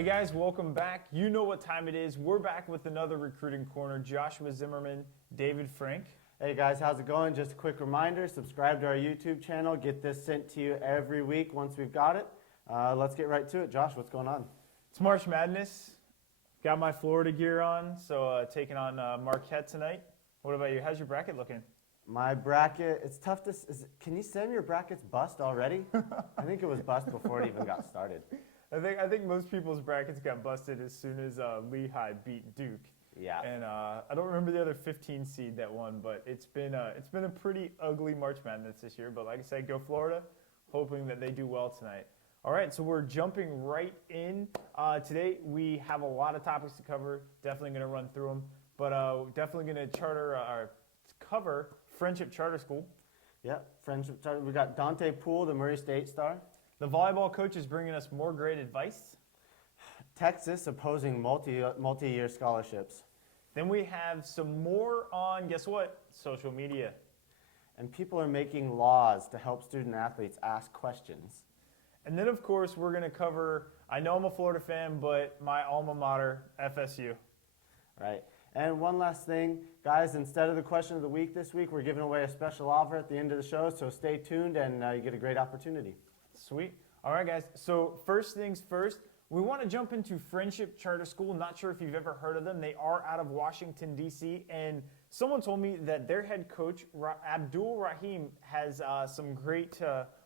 Hey guys, welcome back. You know what time it is. We're back with another Recruiting Corner. Joshua Zimmerman, David Frank. Hey guys, how's it going? Just a quick reminder, subscribe to our YouTube channel. Get this sent to you every week once we've got it. Let's get right to it. Josh, what's going on? It's March Madness. Got my Florida gear on, so taking on Marquette tonight. What about you? How's your bracket looking? My bracket, it's tough to, can you say your bracket's bust already? I think it was bust before it even got started. I think most people's brackets got busted as soon as Lehigh beat Duke. Yeah. And I don't remember the other 15 seed that won, but it's been a pretty ugly March Madness this year. But like I said, go Florida, hoping that they do well tonight. All right, so we're jumping right in. Today we have a lot of topics to cover. Definitely going to run through them, but definitely going to cover Friendship Charter School. Yeah, Friendship Charter. We got Dante Poole, the Murray State star. The volleyball coach is bringing us more great advice. Texas opposing multi-year scholarships. Then we have some more on, guess what? Social media. And people are making laws to help student athletes ask questions. And then, of course, we're going to cover, I know I'm a Florida fan, but my alma mater, FSU. Right. And one last thing, guys, instead of the question of the week this week, we're giving away a special offer at the end of the show, so stay tuned and you get a great opportunity. Sweet. All right, guys. So first things first, we want to jump into Friendship Charter School. Not sure if you've ever heard of them. They are out of Washington, D.C., and someone told me that their head coach, Abdul Rahim, has some great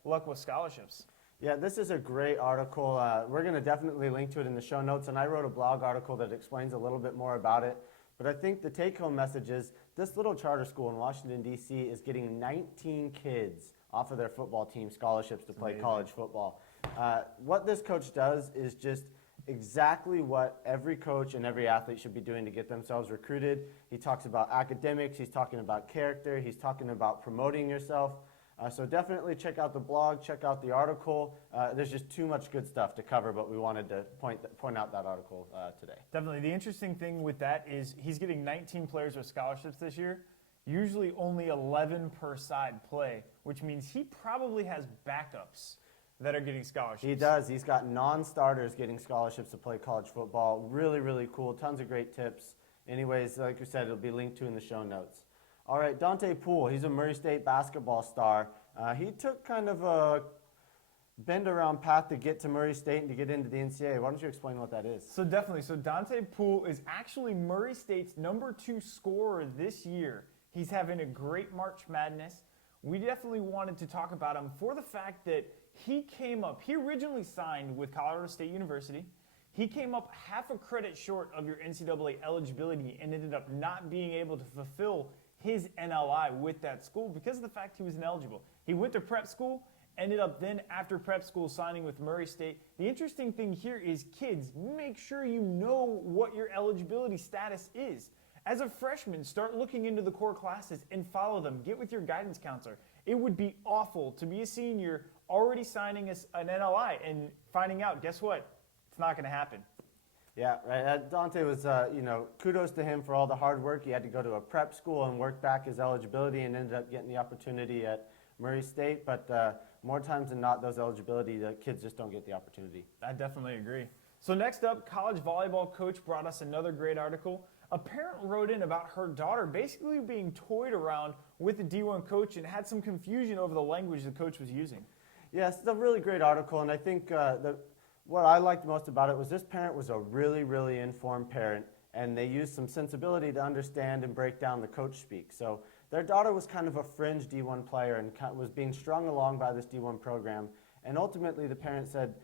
luck with scholarships. Yeah, this is a great article. We're going to definitely link to it in the show notes, and I wrote a blog article that explains a little bit more about it. But I think the take-home message is this little charter school in Washington, D.C. is getting 19 kids off of their football team scholarships to play college football. What this coach does is just exactly what every coach and every athlete should be doing to get themselves recruited. He talks about academics, he's talking about character, he's talking about promoting yourself. So definitely check out the blog, check out the article. There's just too much good stuff to cover, but we wanted to point out that article today. Definitely. The interesting thing with that is he's getting 19 players with scholarships this year. Usually only 11 per side play, which means he probably has backups that are getting scholarships. He does. He's got non-starters getting scholarships to play college football. Really, really cool. Tons of great tips. Anyways, like we said, it'll be linked to in the show notes. All right, Dante Poole. He's a Murray State basketball star. He took kind of a bend-around path to get to Murray State and to get into the NCAA. Why don't you explain what that is? So definitely. So Dante Poole is actually Murray State's #2 scorer this year. He's having a great March Madness. We definitely wanted to talk about him for the fact that he came up. He originally signed with Colorado State University. He came up half a credit short of your NCAA eligibility and ended up not being able to fulfill his NLI with that school because of the fact he was ineligible. He went to prep school, ended up then after prep school signing with Murray State. The interesting thing here is, kids, make sure you know what your eligibility status is. As a freshman, start looking into the core classes and follow them. Get with your guidance counselor. It would be awful to be a senior already signing an NLI and finding out, guess what? It's not going to happen. Yeah, right. Dante was, kudos to him for all the hard work. He had to go to a prep school and work back his eligibility and ended up getting the opportunity at Murray State. But more times than not, those eligibility, the kids just don't get the opportunity. I definitely agree. So next up, college volleyball coach brought us another great article. A parent wrote in about her daughter basically being toyed around with the D1 coach and had some confusion over the language the coach was using. Yes, it's a really great article, and I think what I liked most about it was this parent was a really, really informed parent, and they used some sensibility to understand and break down the coach speak. So their daughter was kind of a fringe D1 player and was being strung along by this D1 program, and ultimately the parent said,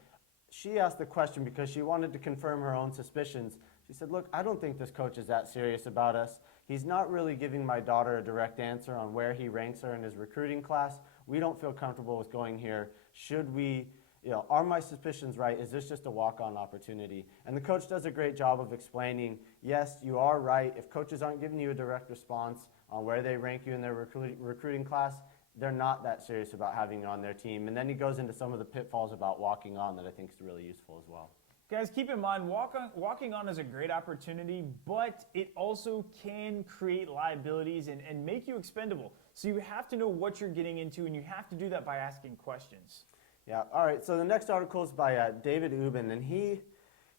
she asked the question because she wanted to confirm her own suspicions. She said, look, I don't think this coach is that serious about us. He's not really giving my daughter a direct answer on where he ranks her in his recruiting class. We don't feel comfortable with going here. Should we, are my suspicions right? Is this just a walk-on opportunity? And the coach does a great job of explaining, yes, you are right. If coaches aren't giving you a direct response on where they rank you in their recruiting class, they're not that serious about having you on their team. And then he goes into some of the pitfalls about walking on that I think is really useful as well. Guys, keep in mind, walking on is a great opportunity, but it also can create liabilities and make you expendable. So you have to know what you're getting into, and you have to do that by asking questions. Yeah, all right, so the next article is by David Ubben, and he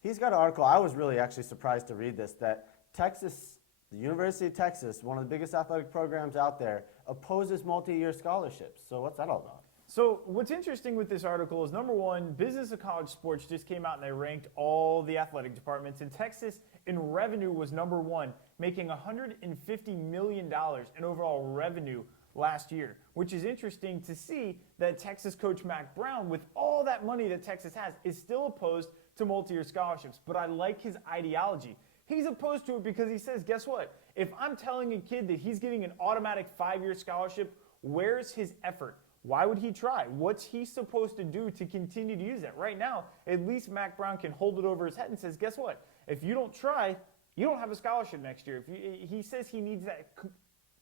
He's got an article, I was really actually surprised to read this, that Texas, the University of Texas, one of the biggest athletic programs out there, opposes multi-year scholarships. So what's that all about? So what's interesting with this article is, number one, Business of College Sports just came out and they ranked all the athletic departments. And Texas in revenue was number one, making $150 million in overall revenue last year, which is interesting to see that Texas coach Mack Brown, with all that money that Texas has, is still opposed to multi-year scholarships. But I like his ideology. He's opposed to it because he says, guess what? If I'm telling a kid that he's getting an automatic 5-year scholarship, where's his effort? Why would he try? What's he supposed to do to continue to use that? Right now, at least Mack Brown can hold it over his head and says, guess what? If you don't try, you don't have a scholarship next year. He says he needs that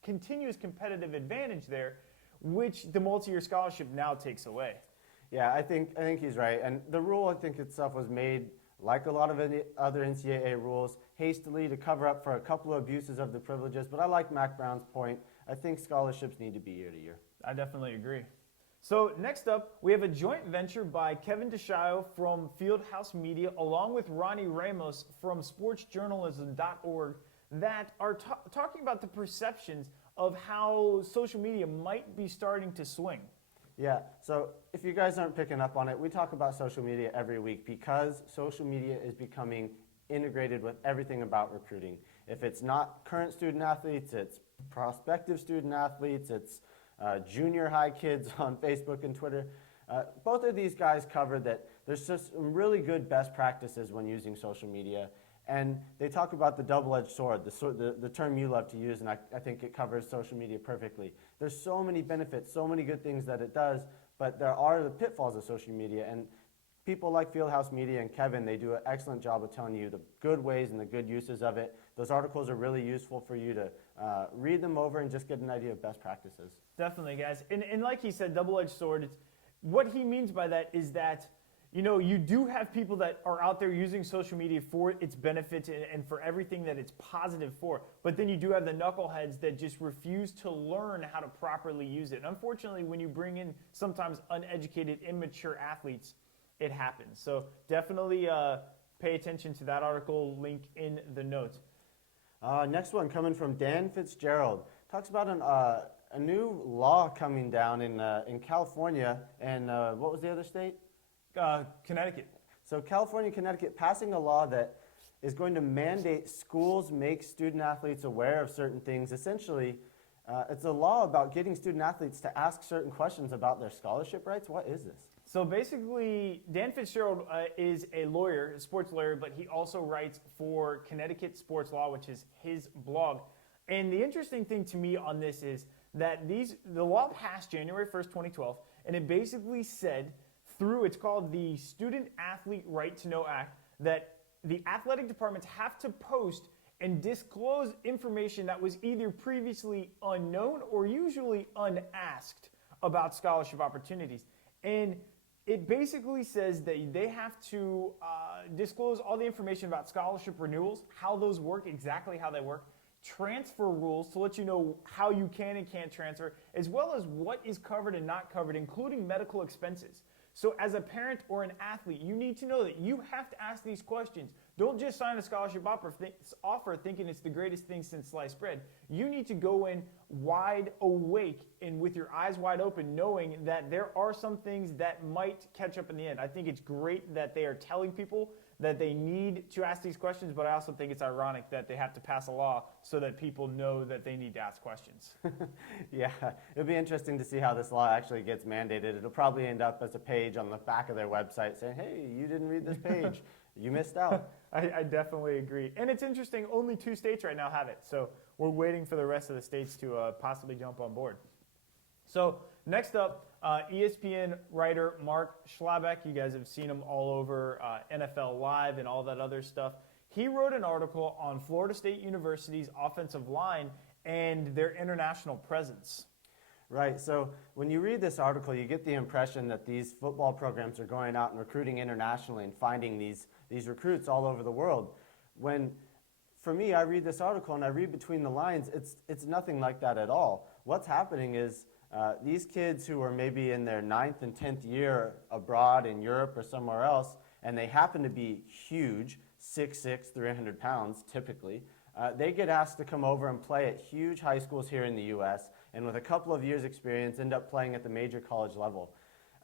continuous competitive advantage there, which the multi-year scholarship now takes away. Yeah, I think he's right. And the rule, I think itself, was made, like a lot of other NCAA rules, hastily to cover up for a couple of abuses of the privileges. But I like Mack Brown's point. I think scholarships need to be year to year. I definitely agree. So next up, we have a joint venture by Kevin DeShio from Fieldhouse Media, along with Ronnie Ramos from sportsjournalism.org, that are talking about the perceptions of how social media might be starting to swing. Yeah, so if you guys aren't picking up on it, we talk about social media every week because social media is becoming integrated with everything about recruiting. If it's not current student athletes, it's prospective student athletes, it's junior high kids on Facebook and Twitter. Both of these guys covered that there's just some really good best practices when using social media. And they talk about the double-edged sword, the term you love to use, and I think it covers social media perfectly. There's so many benefits, so many good things that it does, but there are the pitfalls of social media. And people like Fieldhouse Media and Kevin, they do an excellent job of telling you the good ways and the good uses of it. Those articles are really useful for you to read them over and just get an idea of best practices. Definitely, guys. And like he said, double-edged sword, what he means by that is that, you know, you do have people that are out there using social media for its benefits and for everything that it's positive for. But then you do have the knuckleheads that just refuse to learn how to properly use it. And unfortunately, when you bring in sometimes uneducated, immature athletes, it happens. So definitely pay attention to that article, link in the notes. Next one coming from Dan Fitzgerald. Talks about a new law coming down in California and what was the other state? Connecticut. So California and Connecticut passing a law that is going to mandate schools make student athletes aware of certain things. Essentially, it's a law about getting student athletes to ask certain questions about their scholarship rights. What is this? So basically, Dan Fitzgerald is a lawyer, a sports lawyer, but he also writes for Connecticut Sports Law, which is his blog. And the interesting thing to me on this is that the law passed January 1st, 2012, and it basically said it's called the Student Athlete Right to Know Act, that the athletic departments have to post and disclose information that was either previously unknown or usually unasked about scholarship opportunities. And it basically says that they have to disclose all the information about scholarship renewals, how those work, exactly how they work, transfer rules to let you know how you can and can't transfer, as well as what is covered and not covered, including medical expenses. So as a parent or an athlete, you need to know that you have to ask these questions. Don't just sign a scholarship offer thinking it's the greatest thing since sliced bread. You need to go in wide awake and with your eyes wide open, knowing that there are some things that might catch up in the end. I think it's great that they are telling people that they need to ask these questions, but I also think it's ironic that they have to pass a law so that people know that they need to ask questions. Yeah, it'll be interesting to see how this law actually gets mandated. It'll probably end up as a page on the back of their website saying, hey, you didn't read this page. You missed out. I definitely agree. And it's interesting, only 2 states right now have it. So we're waiting for the rest of the states to possibly jump on board. So next up, ESPN writer Mark Schlabach. You guys have seen him all over NFL Live and all that other stuff. He wrote an article on Florida State University's offensive line and their international presence. Right, so when you read this article, you get the impression that these football programs are going out and recruiting internationally and finding these recruits all over the world. When, for me, I read this article and I read between the lines, it's nothing like that at all. What's happening is these kids who are maybe in their 9th and 10th year abroad in Europe or somewhere else, and they happen to be huge, 6'6", 300 pounds typically, they get asked to come over and play at huge high schools here in the U.S., and with a couple of years' experience, end up playing at the major college level.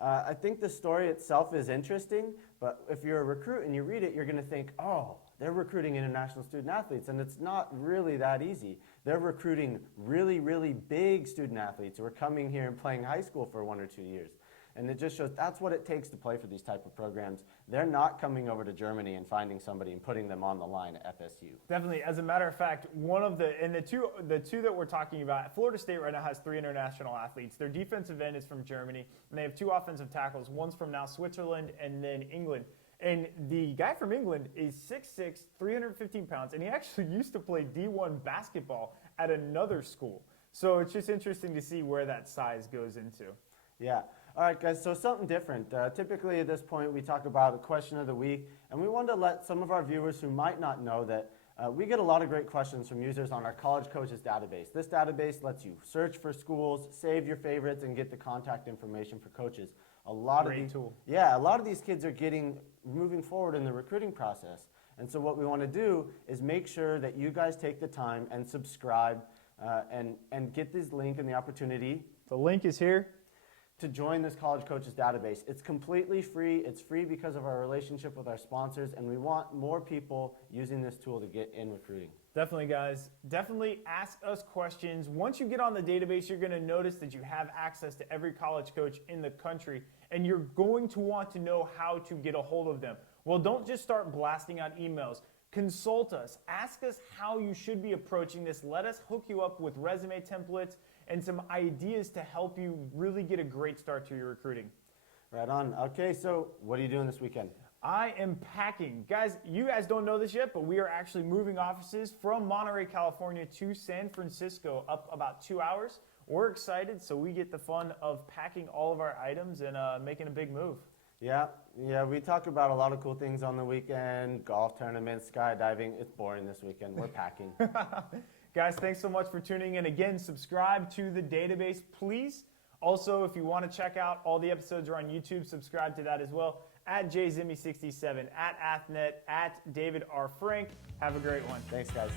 I think the story itself is interesting, but if you're a recruit and you read it, you're going to think, oh, they're recruiting international student athletes, and it's not really that easy. They're recruiting really, really big student athletes who are coming here and playing high school for 1 or 2 years. And it just shows that's what it takes to play for these type of programs. They're not coming over to Germany and finding somebody and putting them on the line at FSU. Definitely. As a matter of fact, the two that we're talking about, Florida State right now has 3 international athletes. Their defensive end is from Germany, and they have 2 offensive tackles. One's from now Switzerland and then England. And the guy from England is 6'6", 315 pounds, and he actually used to play D1 basketball at another school. So it's just interesting to see where that size goes into. Yeah. All right, guys, so something different. Typically at this point, we talk about the question of the week, and we wanted to let some of our viewers who might not know that we get a lot of great questions from users on our College Coaches database. This database lets you search for schools, save your favorites, and get the contact information for coaches. Great tool. Yeah, a lot of these kids are moving forward in the recruiting process. And so what we want to do is make sure that you guys take the time and subscribe and get this link and the opportunity. The link is here. To join this College Coaches database. It's completely free. It's free because of our relationship with our sponsors, and we want more people using this tool to get in recruiting. Definitely, guys. Definitely ask us questions. Once you get on the database, you're going to notice that you have access to every college coach in the country, and you're going to want to know how to get a hold of them. Well, don't just start blasting out emails. Consult us. Ask us how you should be approaching this. Let us hook you up with resume templates and some ideas to help you really get a great start to your recruiting. Right on. Okay, so what are you doing this weekend? I am packing. Guys, you guys don't know this yet, but we are actually moving offices from Monterey, California to San Francisco, up about 2 hours. We're excited, so we get the fun of packing all of our items and making a big move. Yeah, we talk about a lot of cool things on the weekend, golf tournaments, skydiving. It's boring this weekend. We're packing. Guys, thanks so much for tuning in. Again, subscribe to the database, please. Also, if you want to check out all the episodes are on YouTube, subscribe to that as well. At JZimmy67, at Athnet, at David R. Frank. Have a great one. Thanks, guys.